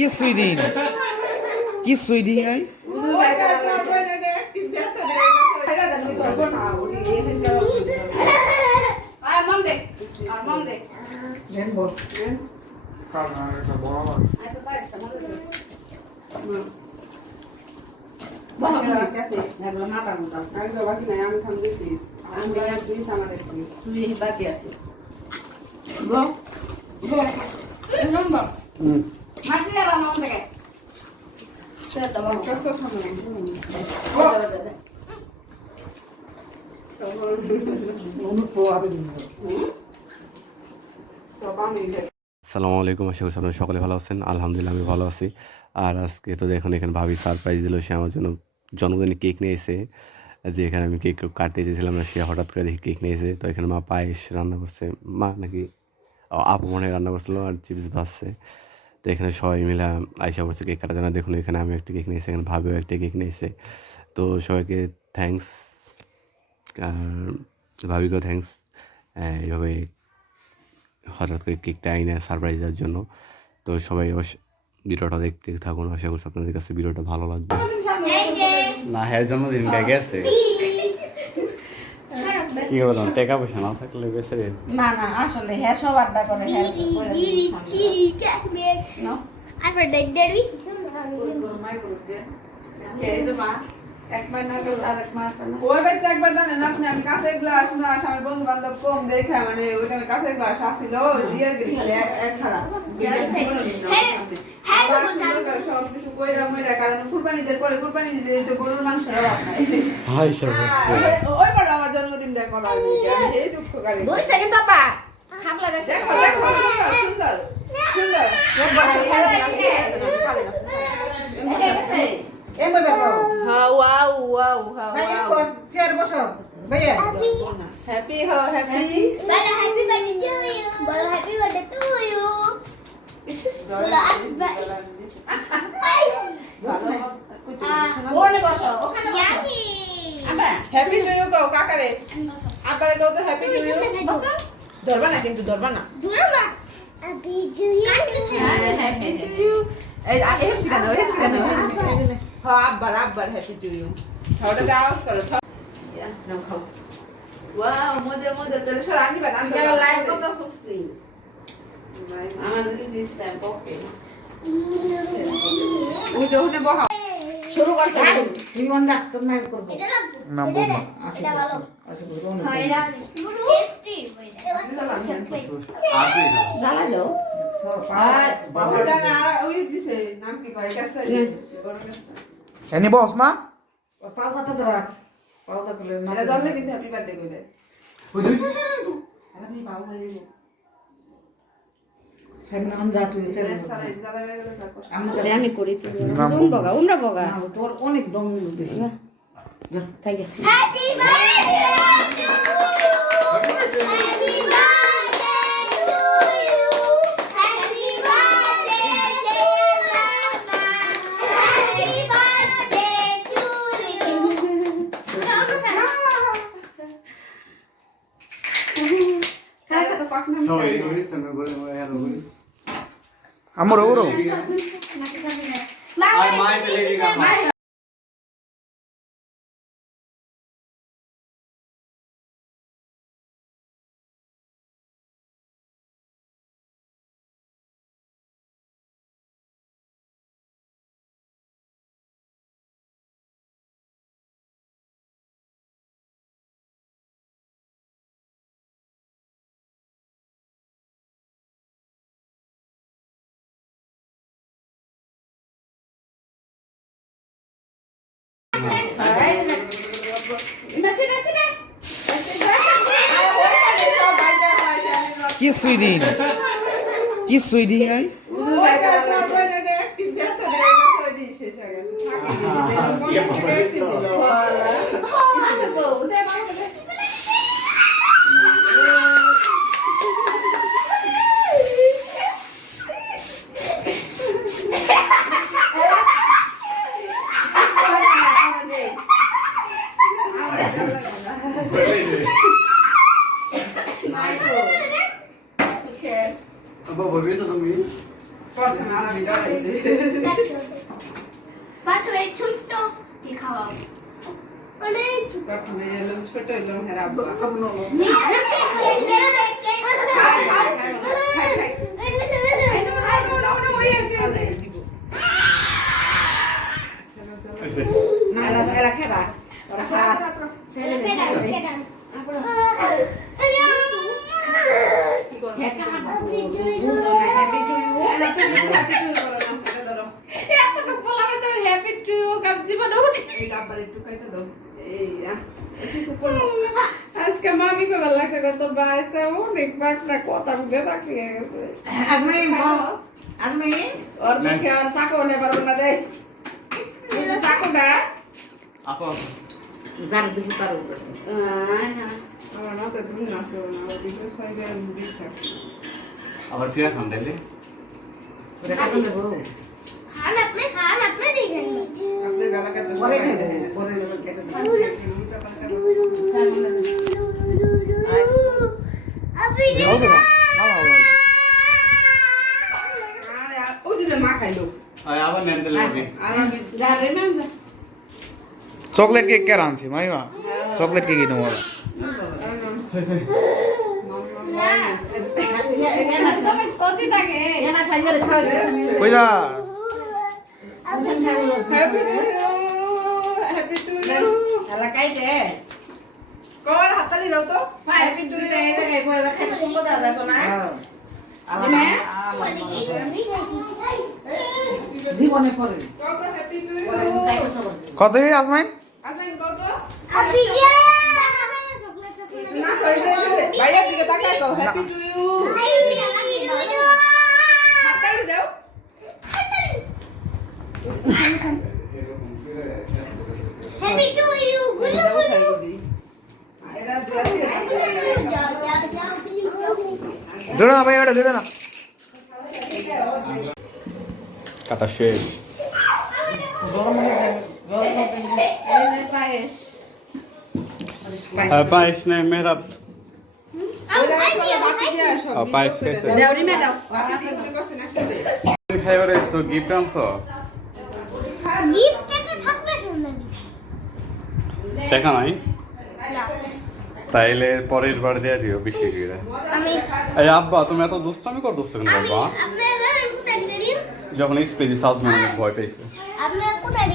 কিছুই দিই না কিছুই দিই নাই বাকি আছে নম্বর সালামু আলাইকুম আশা করছি আপনারা সকলে ভালো আছেন। আলহামদুলিল্লাহ আমি ভালো আছি। আর আজকে তো দেখুন এখানে ভাবি সারপ্রাইজ দিল সে আমার জন্য জন্মদিনে কেক নিয়ে এসে যে এখানে আমি কেক কাটতে চেয়েছিলাম না সে হঠাৎ করে দেখি কেক নিয়ে এসে তো এখানে মা পায়েস রান্না করছে। মা নাকি আপু মনে রান্না করছিল আর চিপস ভাজছে। তো এখানে সবাই মিলে আইসা পড়ছে কেক কাটার জন্য দেখুন এখানে আমি একটা কেক নিয়েছি এখানে ভাবিও একটা কেক নিয়েছে। তো সবাইকে থ্যাঙ্কস আর ভাবিকেও থ্যাঙ্কস এইভাবে হঠাৎ করে কেকটা আইনে সারপ্রাইজ দেওয়ার জন্য। তো সবাই অবশ্য ভিডিওটা দেখতে থাকুন। আশা করছি আপনাদের কাছে ভিডিওটা ভালো লাগবে। না হ্যাঁ জন্মদিন গেছে কি বললাম টাকা পয়সা না থাকলে বেঁচে না না আসলে হ্যাঁ সব আড্ডা করে হ্যাঁ No? দেখ তো মা। একবার না করলে আর এক মাস না। ওই বাড়িতে একবার জানেন আপনি আমি কাঁচের গ্লাস মাস আমার বন্ধু বান্ধব কম দেখে মানে ওইটা আমি কাঁচের গ্লাস আসছিল দিয়ে গেছি খালি এক- খারাপ সব কিছু কইরা মইরা কারণ কুরবানিদের পরে কুরবানি দিতে তো গরুর মাংস অভাব নাই। হাই সব ওই পরে আমার জন্মদিনটা করা এই দুঃখ কারি দুই সেকেন্ড তো পা দেখো দেখো সুন্দর সুন্দর হ্যাঁ ওয়াও ওয়াও হ্যাঁ ওয়াও হ্যাপি হো হ্যাপি ওখানে বসো ওখানে বসো আবা হ্যাপি টু ইউ কও কাকারে। আব্বারে কও তো হ্যাপি টু ইউ বসো। ধরবা না কিন্তু ধরবা না। হ্যাঁ হ্যাপি টু ইউ এই আ- এখান থেকে নাও এখান থেকে নাও হ্যাঁ আব্বার আব্বার হ্যাপি টু ইউ ওটাতে আওয়াজ করো নাও খাও ওয়াও মজা মজা। তাহলে সর আনিবা না আবার লাইভ কত সুস্তি আমাদের দিস টাইম ওকে ওই যে ওখানে বহা শুরু করতে না। বৌমা জ্বালা দাও। আর ওটা না আর ওই দিছে নাম কি কয়? কাছে বড় কাছে এনে বস মা এটা ধরলে কিন্তু হ্যাপি বার্থডে কইবে। আমি বাবু হয়ে যাব আমি করি বগা উন বগা। তোর অনেক দম দেখি আমার ওরও কিছুই দিই না কিছুই দিই বলবি তো তুমি প্রথমে আর আমি আজকে মামি কবে লাগছে গো তোর বাইসে অনেক বাটনা কথা বুঝে বাকি হয়ে গেছে আজমাই আজমাই ওর মুখে আর চাকু নে পারব না রে চাকুটা আপা যার দিকে তার উপরে আমার না তো দিন আসো না ওই দিকে সাইডে দিছে আবার ফিরে খান তাইলে ওরে কাটে দেবো খান আপনি খান আপনি দেখেন আপনি গালা কাটতে পরে সবাই খেতে দেন পরে কেটে দেবো আপনি হবে না খাওয়া হবে আরে আর ওই যে মা খাইলো আবার নেন তাহলে চকলেট কেক কে আনছি মাইমা? চকলেট কেক তোমার হাতালি দাও তো কত হ্যাপি আসবেন কত আপনি না বাইরের দিকে হ্যাপি টু ইউ দিও। হ্যাপি টু ইউ গুলু গুলু। ধরে ভাই ওটা ধরে না। কাটা শেষ। হয়ে পায়েস নেই মেহরা আমি খাই দিও বাকি খাই 아, দিয়ে আসো। পায়েস খেয়েছে। দাও রিমে দাও। গুলি করছেন একসাথে খাইবার এসছো গিফট আনছো? দেখা নাই? তাইলে পরের বার দিয়ে দিও বেশি করে। এই আব্বা তুমি এত দুষ্টামি করতেছো কেন আমি বাবা আপনার জানেন কোথায় দিকে দিন যখন স্প্রে সাজমান অনেক ভয় পেয়েছে আপনার কোথায়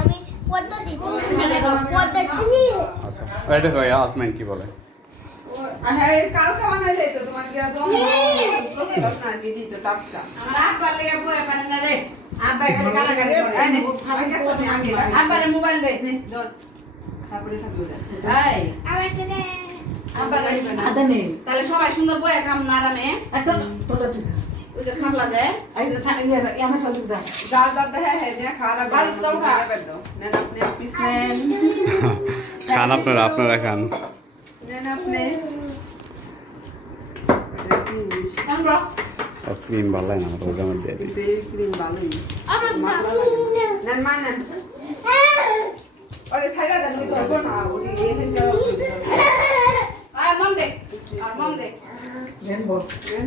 আমি আচ্ছা। এই দেখো আসমেন কি বলে? হ্যাঁ মোবাইল দে তারপরে খাবি ওটা এই আমার থেকে আব্বা লাগবে না তাহলে সবাই সুন্দর বয়ে খাম না আরামে এত তোটা ঠিক ওই যে খামলা দে এই যে এনা সাথে যা যার দাঁত দেখে হ্যাঁ নিয়ে খাওয়া বাড়ি তো উঠা। নেন আপনি পিস নেন খান আপনারা আপনারা খান নেন আপনি আমরা ক্রিম ভালো লাগে না রোজ আমার দিয়ে দিই কিন্তু এই ক্রিম ভালোই আমার মাতলা নেন মা নেন আরে খাইলা দেন আমি ধরবো না ওটি এখানে যাও আর মন দে আর মন দে দেন বল নেন